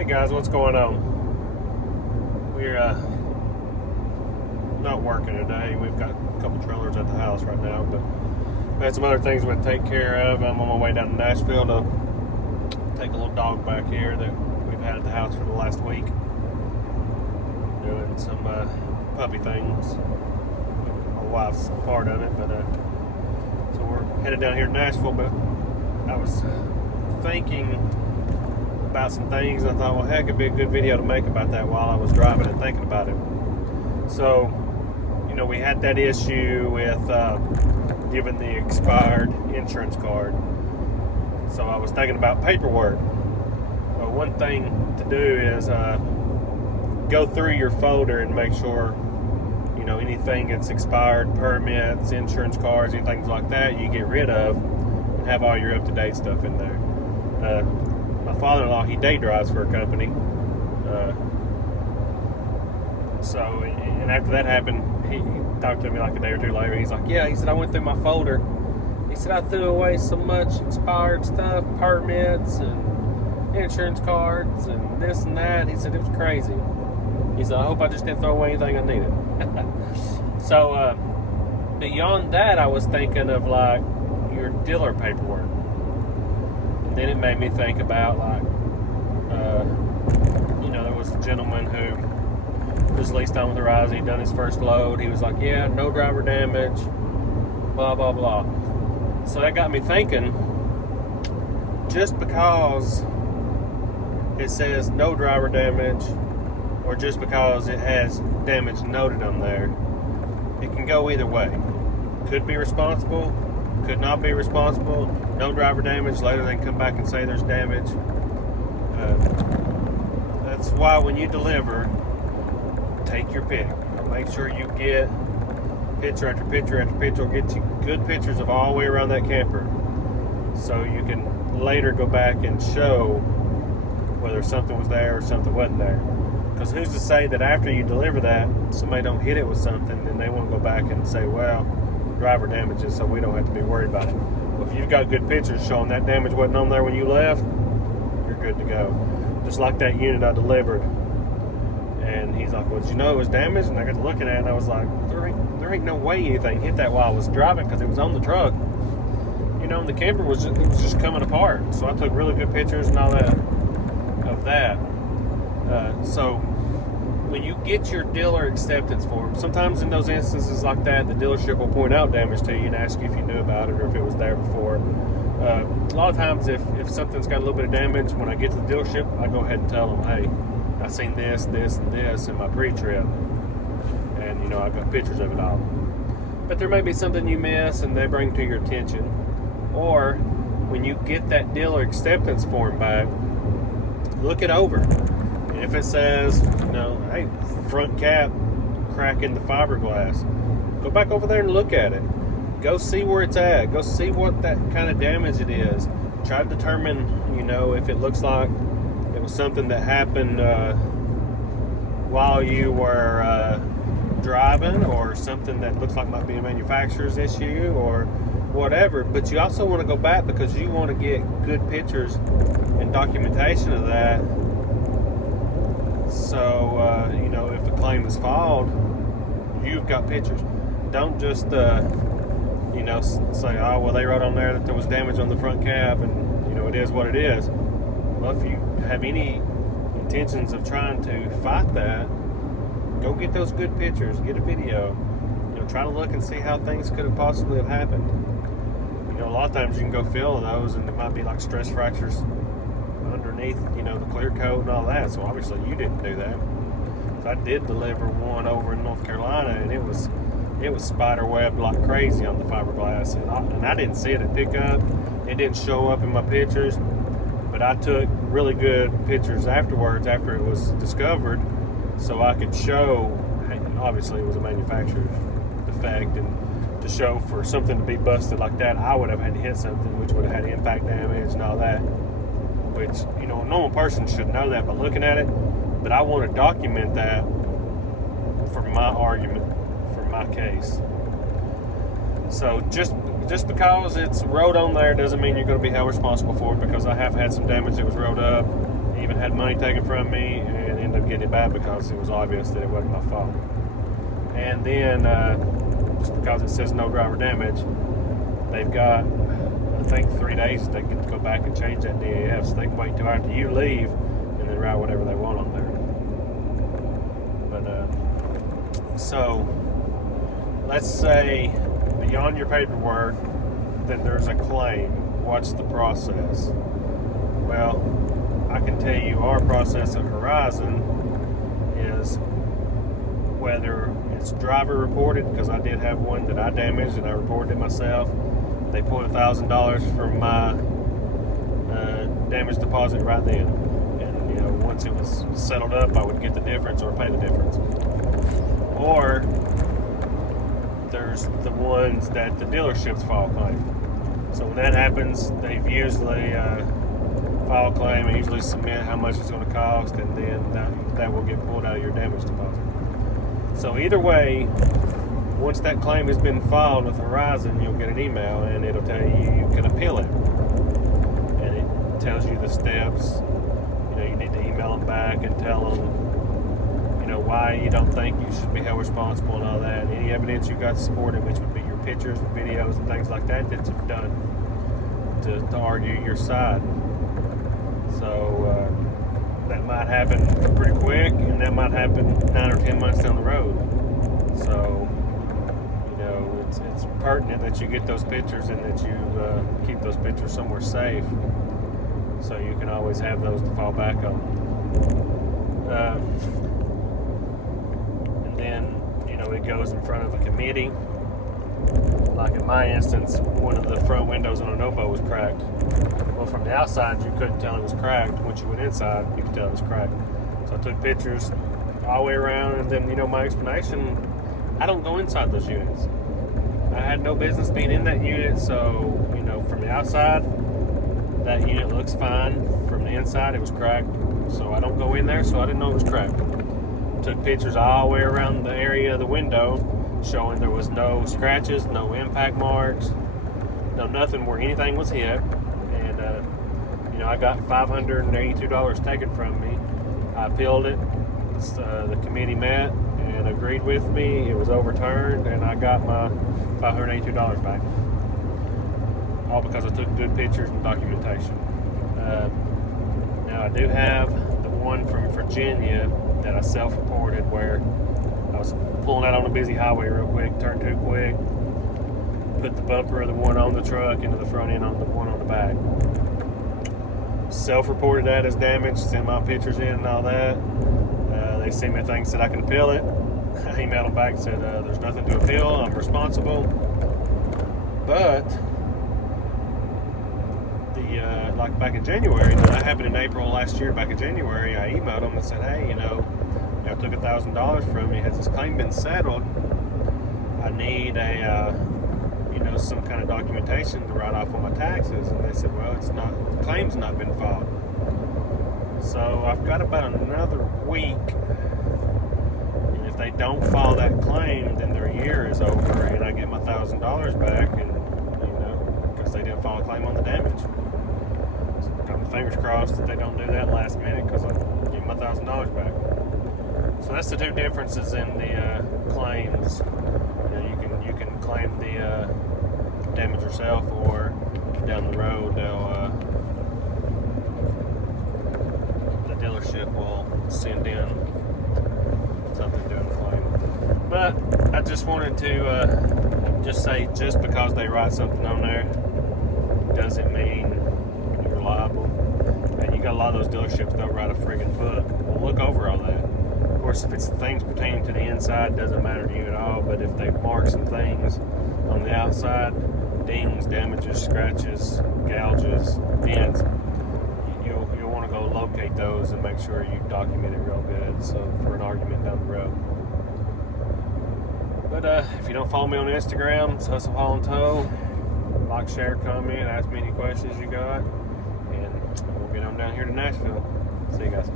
Hey guys, what's going on? We're not working today. We've got a couple trailers at the house right now, but we had some other things we had to take care of. I'm on my way down to Nashville to take a little dog back here that we've had at the house for the last week, doing some puppy things. My wife's part of it, but so we're headed down here to Nashville. But I was thinking about some things, and I thought, well, heck, it'd be a good video to make about that while I was driving and thinking about it. So, you know, we had that issue with giving the expired insurance card. So I was thinking about paperwork. Well, one thing to do is go through your folder and make sure, you know, anything that's expired, permits, insurance cards, anything like that, you get rid of and have all your up-to-date stuff in there. My father-in-law, he day drives for a company. And after that happened, he talked to me like a day or two later. He's like, yeah, he said, I went through my folder. He said, I threw away so much expired stuff, permits and insurance cards and this and that. He said, it was crazy. He said, I hope I just didn't throw away anything I needed. So, beyond that, I was thinking of like your dealer paperwork. And then it made me think about like, you know, there was a gentleman who was leased on with Horizon. He'd done his first load. He was like, yeah, no driver damage, blah, blah, blah. So that got me thinking, just because it says no driver damage, or just because it has damage noted on there, it can go either way. Could be responsible, could not be responsible. No driver damage, later they can come back and say there's damage. That's why when you deliver, take your pick. Make sure you get picture after picture after picture. Get you good pictures of all the way around that camper, so you can later go back and show whether something was there or something wasn't there. Because who's to say that after you deliver that, somebody don't hit it with something and they want to go back and say, well, driver damages, so we don't have to be worried about it. Well, if you've got good pictures showing that damage wasn't on there when you left, you're good to go. Just like that unit I delivered. And he's like, well, did you know it was damaged? And I got to looking at it, and I was like, there ain't no way anything hit that while I was driving, because it was on the truck. You know, and the camper was just coming apart. So I took really good pictures and all that of that. So when you get your dealer acceptance form, sometimes in those instances like that, the dealership will point out damage to you and ask you if you knew about it or if it was there before. A lot of times if something's got a little bit of damage, when I get to the dealership, I go ahead and tell them, hey, I seen this, this, and this in my pre-trip, and you know, I've got pictures of it all. But there may be something you miss and they bring to your attention. Or when you get that dealer acceptance form back, look it over. And if it says, you know, hey, front cap crack in the fiberglass, go back over there and look at it. Go see where it's at. Go see what that kind of damage it is. Try to determine, you know, if it looks like it was something that happened while you were driving, or something that looks like might be a manufacturer's issue or whatever. But you also want to go back because you want to get good pictures and documentation of that. So, you know, if a claim is filed, you've got pictures. Don't just, you know, say, oh, well, they wrote on there that there was damage on the front cab, and, you know, it is what it is. Well, if you have any intentions of trying to fight that, go get those good pictures, get a video, you know, try to look and see how things could have possibly have happened. You know, a lot of times you can go feel those, and it might be like stress fractures underneath, you know, the clear coat and all that. So obviously you didn't do that. So I did deliver one over in North Carolina, and it was spider webbed like crazy on the fiberglass, and I didn't see it at pickup. It didn't show up in my pictures. But I took really good pictures afterwards, after it was discovered, so I could show, obviously it was a manufacturer's defect, and to show for something to be busted like that, I would have had to hit something which would have had impact damage and all that, which, you know, a normal person should know that by looking at it, but I want to document that for my argument, for my case. So just because it's wrote on there doesn't mean you're going to be held responsible for it, because I have had some damage that was wrote up even had money taken from me and ended up getting it back because it was obvious that it wasn't my fault. And then, just because it says no driver damage, they've got, I think, 3 days they get to go back and change that DAF, so they can wait till after you leave and then write whatever they want on there. But so let's say beyond your paperwork that there's a claim. What's the process? Well, I can tell you our process at Horizon is whether it's driver reported, because I did have one that I damaged and I reported it myself. They pulled $1,000 from my damage deposit right then, and you know, once it was settled up, I would get the difference or pay the difference. Or there's the ones that the dealerships file claim. So when that happens, they've usually file claim and usually submit how much it's going to cost, and then that will get pulled out of your damage deposit. So either way, once that claim has been filed with Horizon, you'll get an email and it'll tell you can appeal it. And it tells you the steps. You know, you need to email them back and tell them, you know, why you don't think you should be held responsible and all that. And any evidence you got to support it, which would be your pictures and videos and things like that that you've done to argue your side. So that might happen pretty quick, and that might happen 9 or 10 months down the road. So, you know, it's pertinent that you get those pictures and that you keep those pictures somewhere safe, so you can always have those to fall back on. And then, you know, it goes in front of a committee. Like in my instance, one of the front windows on a no boat was cracked. Well, from the outside, you couldn't tell it was cracked. Once you went inside, you could tell it was cracked. So I took pictures all the way around, and then, you know, my explanation, I don't go inside those units. I had no business being in that unit, so, you know, from the outside, that unit looks fine. From the inside, it was cracked. So I don't go in there, so I didn't know it was cracked. Took pictures all the way around the area of the window, showing there was no scratches, no impact marks, no nothing where anything was hit. And you know, I got $582 taken from me. I appealed it. The committee met and agreed with me. It was overturned, and I got my $582 back, all because I took good pictures and documentation. Now I do have the one from Virginia that I self-reported, where I was pulling out on a busy highway real quick, turned too quick, put the bumper of the one on the truck into the front end on the one on the back. Self-reported that as damage, sent my pictures in and all that. They sent me things that I can appeal it. I emailed them back and said, there's nothing to appeal, I'm responsible. But like back in January, that happened in April last year, back in January, I emailed them and said, hey, you know, I took $1,000 from you. Has this claim been settled? I need a, you know, some kind of documentation to write off on my taxes. And they said, well, it's not, the claim's not been filed. So I've got about another week. And if they don't file that claim, then their year is over, and I get my $1,000 back, and, you know, because they didn't file a claim on the damage. So got my fingers crossed that they don't do that last minute, because I get my $1,000 back. So that's the two differences in the claims. You know, you can claim the damage yourself, or down the road the dealership will send in something doing the claim. But I just wanted to just say, just because they write something on there doesn't mean you're liable. And you got a lot of those dealerships, they'll write a friggin' book. Well, look over all that. Of course, if it's things pertaining to the inside, doesn't matter to you at all. But if they mark some things on the outside, dings, damages, scratches, gouges, dents, you'll want to go locate those and make sure you document it real good, so for an argument down the road. But if you don't follow me on Instagram, it's Hustle Haul and Tow. Like, share, comment, ask me any questions you got, and we'll get on down here to Nashville. See you guys.